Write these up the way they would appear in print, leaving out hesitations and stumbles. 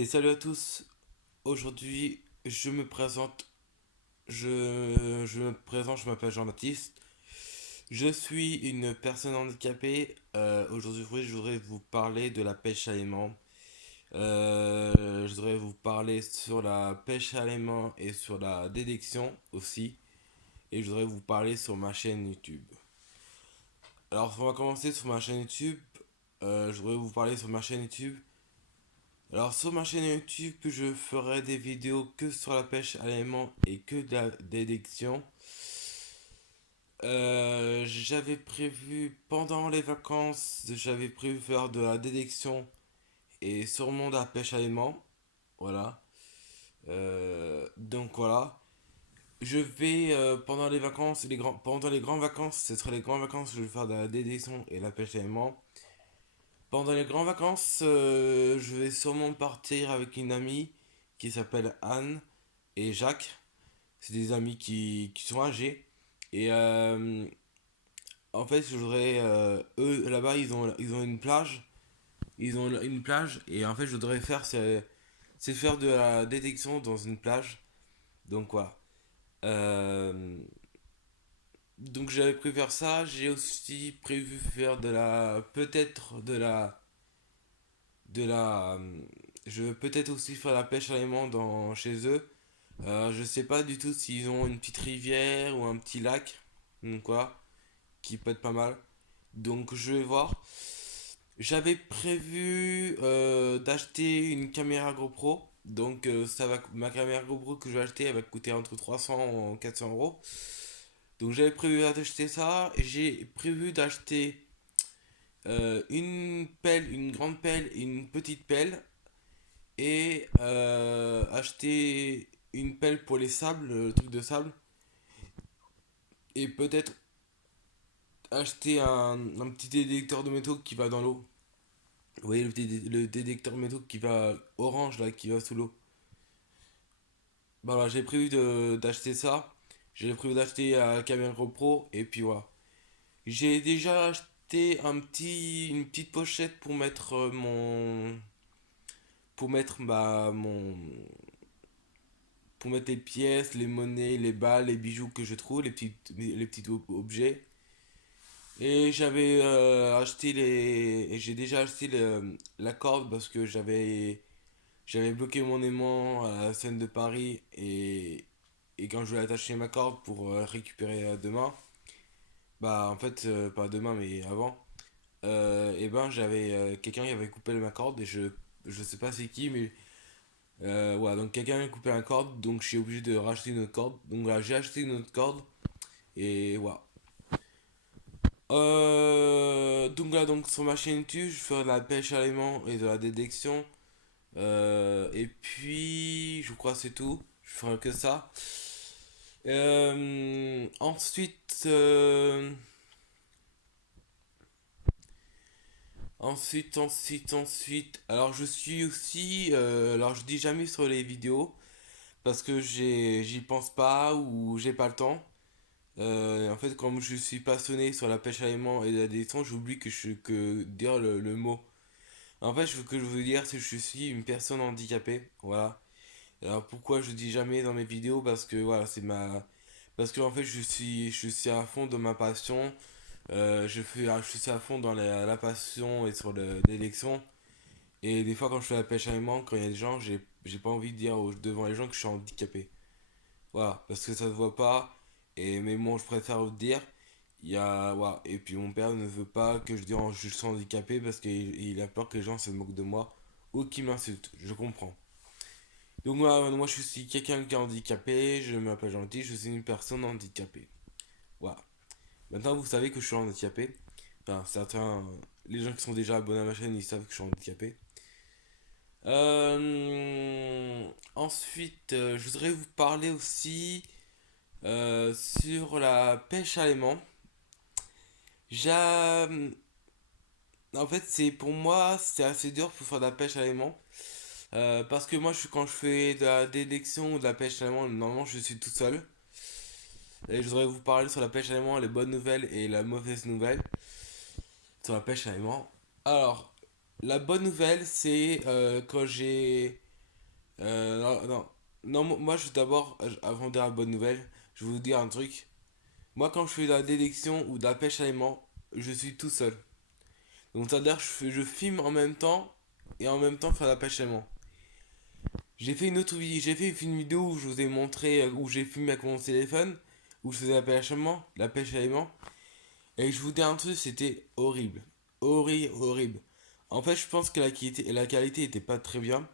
Et salut à tous. Aujourd'hui, je me présente. Je m'appelle Jean-Baptiste. Je suis une personne handicapée. Aujourd'hui, je voudrais vous parler de la pêche à l'aimant. Je voudrais vous parler sur la pêche à l'aimant et sur la détection aussi. Et je voudrais vous parler sur ma chaîne YouTube. Alors, on va commencer sur ma chaîne YouTube. Je voudrais vous parler sur ma chaîne YouTube. Alors sur ma chaîne YouTube, je ferai des vidéos que sur la pêche à l'aimant et que de la détection. J'avais prévu pendant les vacances, j'avais prévu faire de la détection et sûrement de la pêche à l'aimant. Voilà. Donc voilà. Je vais pendant les vacances, pendant les grandes vacances, ce sera les grandes vacances, je vais faire de la détection et la pêche à l'aimant. Pendant les grandes vacances, je vais sûrement partir avec une amie qui s'appelle Anne et Jacques. C'est des amis qui sont âgés. Et en fait, je voudrais. Eux, là-bas, ils ont une plage. Ils ont une plage. Et en fait, je voudrais faire. C'est faire de la détection dans une plage. Donc, voilà. Euh, donc, j'avais prévu faire ça. J'ai aussi prévu faire de la. Peut-être de la. De la. Je veux peut-être aussi faire la pêche à l'aimant chez eux. Je sais pas du tout s'ils ont une petite rivière ou un petit lac. Donc, quoi. Qui peut être pas mal. Donc je vais voir. J'avais prévu d'acheter une caméra GoPro. Donc ma caméra GoPro que je vais acheter elle va coûter entre 300 et 400 euros. Donc j'avais prévu d'acheter ça. J'ai prévu d'acheter une pelle, une grande pelle et une petite pelle. Et acheter une pelle pour les sables, le truc de sable. Et peut-être acheter un petit détecteur de métaux qui va dans l'eau. Vous voyez le détecteur métaux qui va orange là, qui va sous l'eau. Voilà, j'ai prévu d'acheter ça. J'ai prévu d'acheter la caméra GoPro et puis voilà. J'ai déjà acheté une petite pochette pour mettre pour mettre les pièces, les monnaies, les balles, les bijoux que je trouve, les petits objets. Et j'ai déjà acheté la corde parce que j'avais bloqué mon aimant à la scène de Paris et quand je voulais attacher ma corde pour récupérer demain, bah en fait pas demain mais avant, et ben j'avais quelqu'un qui avait coupé ma corde et je sais pas c'est qui mais voilà donc quelqu'un a coupé la corde donc je suis obligé de racheter une autre corde donc là j'ai acheté une autre corde et voilà. Donc là donc sur ma chaîne YouTube je fais de la pêche à l'aimant et de la détection. Et puis, je crois que c'est tout. Je ferai que ça. Ensuite, ensuite. Alors, je suis aussi. Alors, je dis jamais sur les vidéos parce que j'y pense pas ou j'ai pas le temps. En fait, comme je suis passionné sur la pêche à l'aimant et la détection, j'oublie que dire le mot. En fait, ce que je veux dire, c'est que je suis une personne handicapée. Voilà. Alors pourquoi je dis jamais dans mes vidéos parce que voilà parce que en fait je suis à fond dans ma passion. Je suis à fond dans la passion et sur l'élection et des fois quand je fais la pêche à l'aimant quand il y a des gens j'ai pas envie de dire devant les gens que je suis handicapé. Voilà parce que ça se voit pas et mais bon je préfère le dire. Il y a voilà et puis mon père ne veut pas que je dise je suis handicapé parce qu'il a peur que les gens se moquent de moi ou qu'ils m'insultent. Je comprends. Donc moi je suis quelqu'un qui est handicapé, je m'appelle Gentil, je suis une personne handicapée. Voilà. Maintenant vous savez que je suis handicapé. Enfin certains, les gens qui sont déjà abonnés à ma chaîne, ils savent que je suis handicapé. Ensuite, je voudrais vous parler aussi sur la pêche à l'aimant. J'a... En fait, c'est pour moi, c'est assez dur pour faire de la pêche à l'aimant. Parce que moi, quand je fais de la détection ou de la pêche à l'aimant, normalement, je suis tout seul. Et je voudrais vous parler sur la pêche à l'aimant, les bonnes nouvelles et la mauvaise nouvelle sur la pêche à l'aimant. Alors, la bonne nouvelle, c'est quand j'ai Non, non. Non, moi, d'abord, avant de dire la bonne nouvelle, je vais vous dire un truc. Moi, quand je fais de la détection ou de la pêche à l'aimant, je suis tout seul. Donc, c'est-à-dire que je filme en même temps et en même temps faire la pêche à l'aimant. J'ai fait une autre vidéo, j'ai fait une vidéo où je vous ai montré, où j'ai filmé avec mon téléphone, où je faisais la pêche à l'aimant. Et je vous dis un truc, c'était horrible. Horrible, horrible. En fait, je pense que la qualité était pas très bien.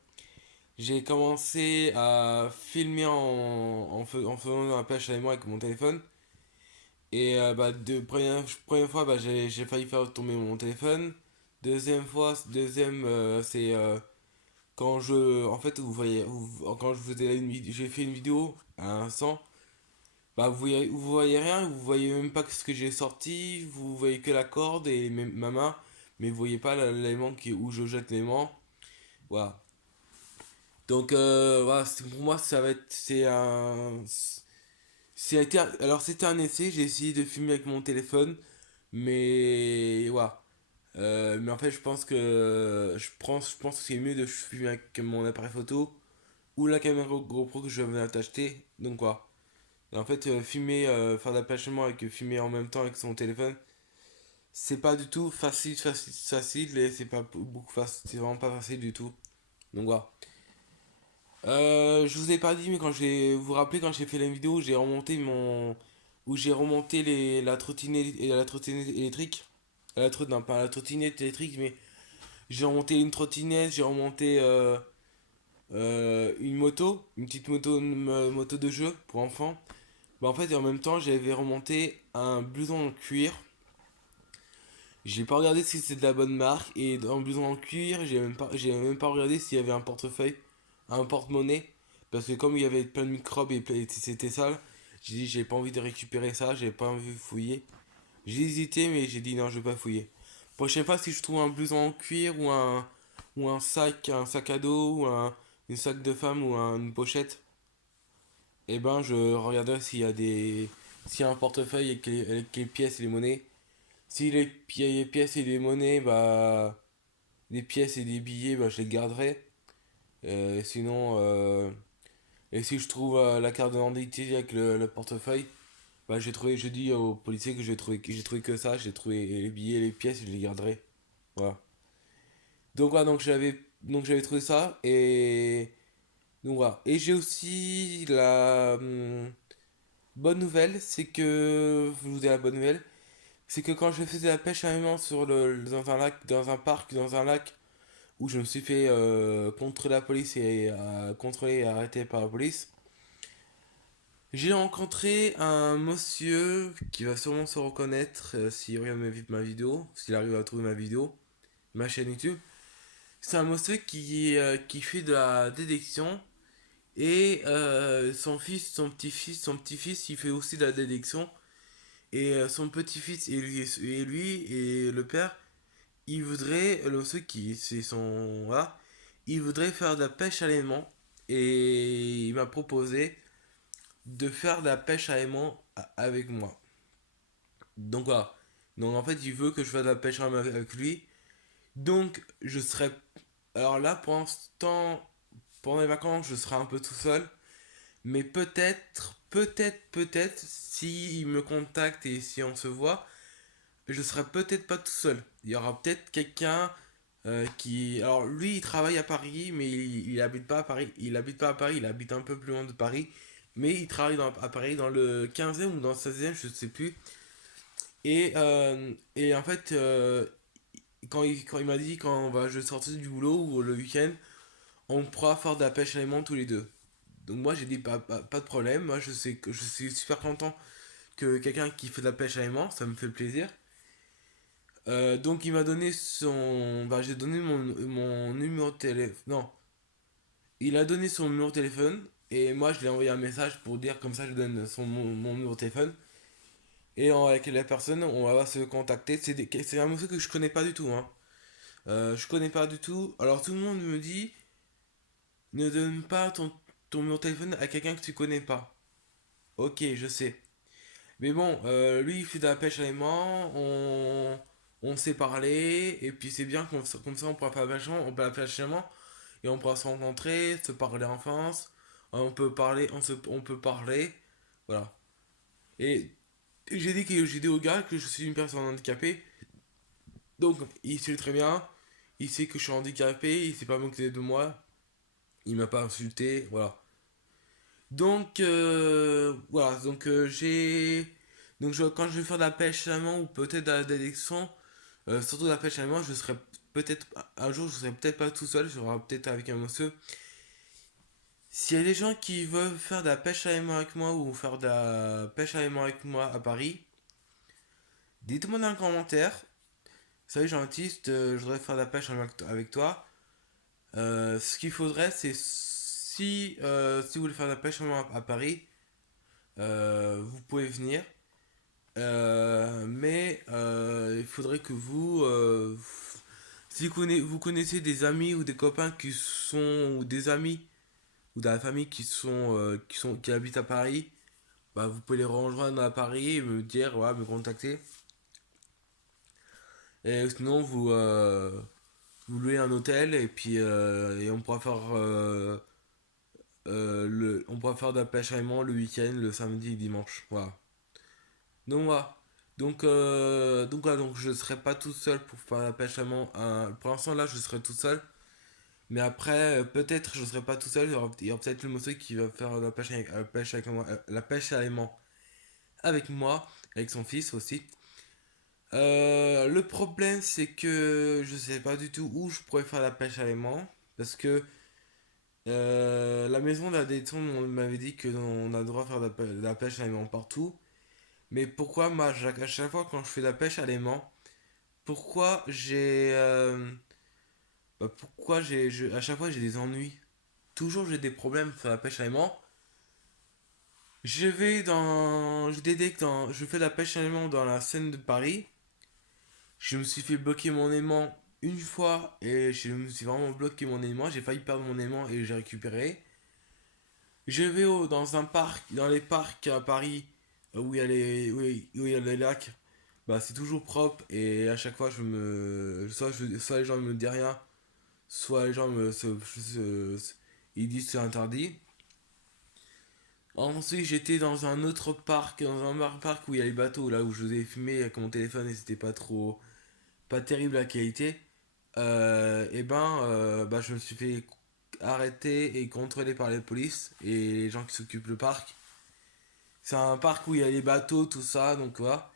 J'ai commencé à filmer en faisant la pêche à l'aimant avec mon téléphone. Et bah, première fois, bah, j'ai failli faire tomber mon téléphone. Deuxième, c'est quand en fait, quand je faisais j'ai fait une vidéo à un instant, bah, vous voyez rien, vous voyez même pas ce que j'ai sorti, vous voyez que la corde et ma main, mais vous voyez pas l'élément où je jette l'élément. Voilà. Donc, voilà, pour moi, ça va être, alors c'était un essai, j'ai essayé de filmer avec mon téléphone, mais voilà. Mais en fait, je pense que c'est mieux de filmer avec mon appareil photo ou la caméra GoPro que je venais d'acheter. Donc quoi. Et en fait, faire d'attachement avec filmer en même temps avec son téléphone, c'est pas du tout facile et c'est pas beaucoup facile, c'est vraiment pas facile du tout. Donc voilà. Je vous ai pas dit, mais vous vous rappelez quand j'ai fait la vidéo, où j'ai remonté la trottinette électrique. Non, pas la trottinette électrique, mais j'ai remonté une trottinette, j'ai remonté une moto, une petite moto de jeu pour enfants. Bah en fait, en même temps, j'avais remonté un blouson en cuir. J'ai pas regardé si c'était de la bonne marque. Et dans le blouson en cuir, j'ai même pas regardé s'il y avait un portefeuille, un porte-monnaie. Parce que comme il y avait plein de microbes et c'était sale, j'ai dit j'ai pas envie de récupérer ça, j'ai pas envie de fouiller. J'ai hésité, mais j'ai dit non, je vais pas fouiller. Prochaine fois, si je trouve un blouson en cuir ou un sac à dos une sac de femme ou une pochette, et ben je regarderai s'il y a un portefeuille avec les pièces et les monnaies. Si il y a les pièces et les monnaies, bah les pièces et des billets, bah je les garderai. Sinon, et si je trouve la carte d'identité avec le portefeuille, bah je dis au policier que j'ai trouvé que ça, j'ai trouvé les billets et les pièces, je les garderai. Voilà. Donc voilà, donc j'avais trouvé ça et donc voilà. Et j'ai aussi la bonne nouvelle, je vous dis la bonne nouvelle, c'est que quand je faisais la pêche à aimant dans un lac, dans un lac où je me suis fait contre la police et contrôler et arrêter par la police, j'ai rencontré un monsieur qui va sûrement se reconnaître s'il regarde ma vidéo, s'il arrive à trouver ma vidéo, ma chaîne YouTube. C'est un monsieur qui fait de la détection et son petit-fils, il fait aussi de la détection. Et son petit-fils et lui et le père, il voudrait, ceux qui, c'est son, voilà, il voudrait faire de la pêche à l'aimant. Et il m'a proposé de faire de la pêche à l'aimant avec moi. Donc voilà. Donc en fait, il veut que je fasse de la pêche à l'aimant avec lui. Donc je serai, alors là, pour l'instant, pendant les vacances, je serai un peu tout seul. Mais peut-être, si il me contacte et si on se voit, je serai peut-être pas tout seul. Il y aura peut-être quelqu'un qui... Alors lui, il travaille à Paris, mais il habite pas à Paris. Il habite pas à Paris, il habite un peu plus loin de Paris. Mais il travaille à Paris dans le 15e ou dans le 16e, je sais plus. Et en fait, quand il m'a dit je sortir du boulot ou le week-end, on pourra faire de la pêche à l'aimant tous les deux. Donc moi j'ai dit pas de problème, moi je sais que je suis super content que quelqu'un qui fait de la pêche à l'aimant, ça me fait plaisir. Donc il m'a donné j'ai donné mon numéro de téléphone. Non, il a donné son numéro de téléphone et moi je lui ai envoyé un message pour dire comme ça je donne mon numéro de téléphone. Et avec la personne on va se contacter. C'est un monsieur que je connais pas du tout, hein. Je connais pas du tout. Alors tout le monde me dit ne donne pas ton numéro de téléphone à quelqu'un que tu connais pas. Ok, je sais. Mais bon, lui, il fait de la pêche à l'aimant, on s'est parlé, et puis c'est bien comme ça on pourra faire la pêche à l'aimant, et on pourra se rencontrer, se parler enfance, on peut parler, on peut parler, voilà. Et j'ai dit que j'ai dit au gars que je suis une personne handicapée, donc il sait très bien, il sait que je suis handicapé, il s'est pas moqué de moi, il m'a pas insulté, voilà. Donc voilà, donc quand je vais faire de la pêche à la main ou peut-être de la détection, surtout de la pêche à la main, je serai peut-être un jour, je serai peut-être pas tout seul, je serai peut-être avec un monsieur. S'il y a des gens qui veulent faire de la pêche à la main avec moi ou faire de la pêche à la main avec moi à Paris, dites-moi dans les commentaires. Salut Jean-Baptiste, je voudrais faire de la pêche avec toi. Ce qu'il faudrait, c'est si vous voulez faire de la pêche à la main à Paris, vous pouvez venir. Mais il faudrait que si vous connaissez des amis ou des copains qui sont, ou des amis ou de la famille qui habitent à Paris, bah vous pouvez les rejoindre à Paris et me dire, voilà, me contacter. Et sinon, vous louez un hôtel et on pourra faire, on pourra faire de la pêche à aimant le week-end, le samedi et dimanche. Voilà. Donc voilà. Donc voilà, donc je serai pas tout seul pour faire la pêche à aimant. Pour l'instant là, je serai tout seul. Mais après, peut-être je serai pas tout seul. Il y aura peut-être le monsieur qui va faire la pêche à l'aimant avec moi, avec son fils aussi. Le problème, c'est que je sais pas du tout où je pourrais faire la pêche à l'aimant. Parce que la maison de la détention on m'avait dit que on a le droit de faire de la pêche à l'aimant partout. Mais pourquoi, moi, à chaque fois quand je fais la pêche à l'aimant, pourquoi à chaque fois j'ai des ennuis. Toujours j'ai des problèmes pour faire la pêche à l'aimant. Je fais la pêche à l'aimant dans la Seine de Paris. Je me suis fait bloquer mon aimant une fois et je me suis vraiment bloqué mon aimant. J'ai failli perdre mon aimant et j'ai récupéré. Je vais dans un parc, dans les parcs à Paris où il y a les lacs. Bah, c'est toujours propre et à chaque fois soit les gens me disent rien, soit les gens ils disent c'est interdit. Ensuite, j'étais dans un autre parc, dans un parc où il y a les bateaux, là où je vous ai filmé avec mon téléphone et c'était pas terrible la qualité. Bah, je me suis fait arrêter et contrôler par les polices et les gens qui s'occupent le parc. C'est un parc où il y a les bateaux, tout ça, donc voilà.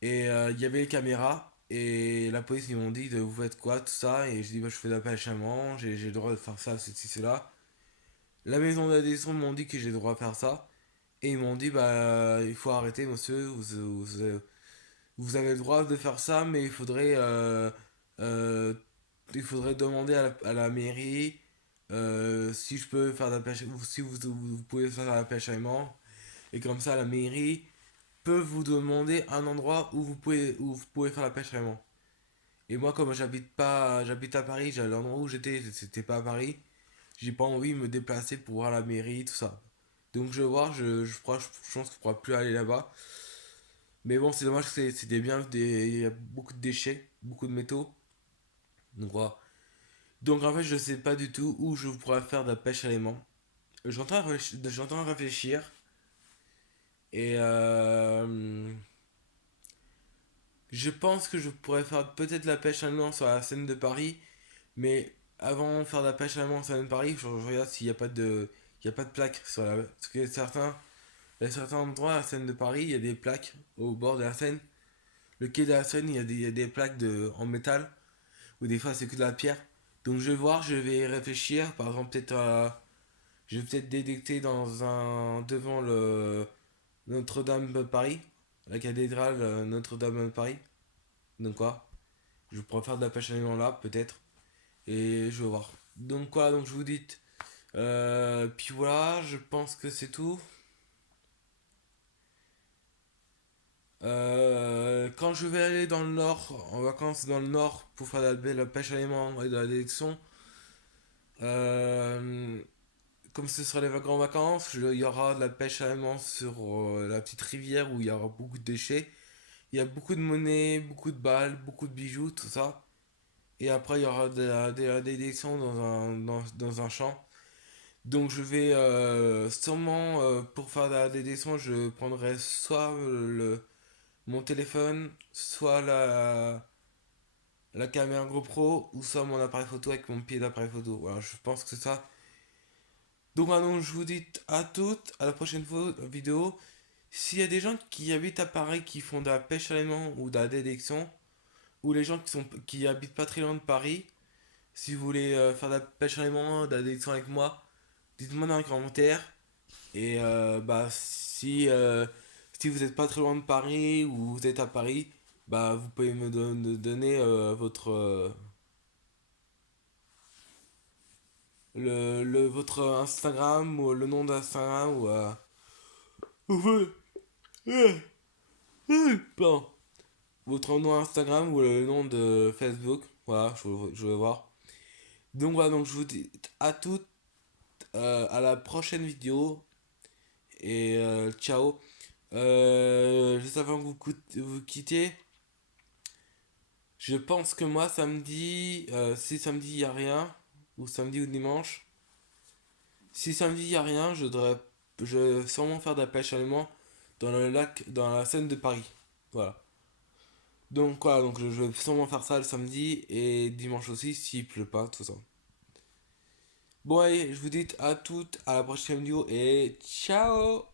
Et il y avait les caméras et la police ils m'ont dit de vous faites quoi, tout ça. Et je dis bah, je fais de la pêche à main, j'ai le droit de faire ça, ceci, cela. La maison d'adhésion m'ont dit que j'ai le droit de faire ça. Et ils m'ont dit, bah, il faut arrêter, monsieur, vous avez le droit de faire ça, mais euh, il faudrait demander à la mairie si je peux faire de la pêche, ou si vous pouvez faire de la pêche à aimant. Et comme ça, la mairie peut vous demander un endroit où vous pouvez faire la pêche à aimant. Et moi, comme j'habite à Paris, l'endroit où j'étais, c'était pas à Paris. J'ai pas envie de me déplacer pour voir la mairie, tout ça. Donc je vais voir, je pense que je pourrai plus aller là-bas. Mais bon, c'est dommage que il y a beaucoup de déchets, beaucoup de métaux. Donc voilà. Donc en fait, je sais pas du tout où je pourrais faire de la pêche à l'aimant. J'entends réfléchir. Et je pense que je pourrais faire peut-être la pêche à l'aimant sur la Seine de Paris. Mais avant de faire de la pêche à l'aimant sur la Seine de Paris, je regarde s'il n'y a pas il y a pas de plaque sur la. Parce que il y a certains endroits à la Seine de Paris, il y a des plaques au bord de la Seine. Le quai de la Seine, il y a des plaques en métal, ou des fois c'est que de la pierre. Donc je vais voir, je vais réfléchir. Par exemple, je vais peut-être détecter devant le Notre-Dame de Paris, la cathédrale Notre-Dame de Paris. Donc quoi, je pourrais faire de la pêche à l'aimant là, peut-être. Et je vais voir. Donc quoi, donc je vous dis. Puis voilà, je pense que c'est tout. Quand je vais aller dans le nord, en vacances dans le nord, pour faire la pêche à l'aimant et de la détection, euh, comme ce sera les grandes vacances, il y aura de la pêche à l'aimant sur la petite rivière où il y aura beaucoup de déchets. Il y a beaucoup de monnaie, beaucoup de balles, beaucoup de bijoux, tout ça. et après il y aura des élections dans un champ. Donc je vais sûrement pour faire la détection, je prendrai soit mon téléphone, soit la caméra GoPro, ou soit mon appareil photo avec mon pied d'appareil photo. Voilà, je pense que c'est ça. Donc maintenant je vous dis à toutes, à la prochaine vidéo. S'il y a des gens qui habitent à Paris qui font de la pêche à l'aimant ou de la détection, ou les gens qui habitent pas très loin de Paris, si vous voulez faire de la pêche à l'aimant, de la détection avec moi, dites-moi dans les commentaires. Et bah si vous n'êtes pas très loin de Paris ou vous êtes à Paris, bah vous pouvez me donner votre Instagram ou le nom d'Instagram pardon, votre nom Instagram ou le nom de Facebook. Voilà, je vais voir. Donc voilà, donc je vous dis à toutes, à la prochaine vidéo et ciao. Juste avant que vous quittez, je pense que moi samedi, si samedi il y a rien, ou samedi ou dimanche, si samedi il y a rien, je vais sûrement faire de la pêche à l'aimant dans le lac, dans la Seine de Paris. Voilà. Donc voilà, donc je vais sûrement faire ça le samedi et dimanche aussi s'il pleut pas, tout ça. Bon allez, je vous dis à toutes, à la prochaine vidéo et ciao!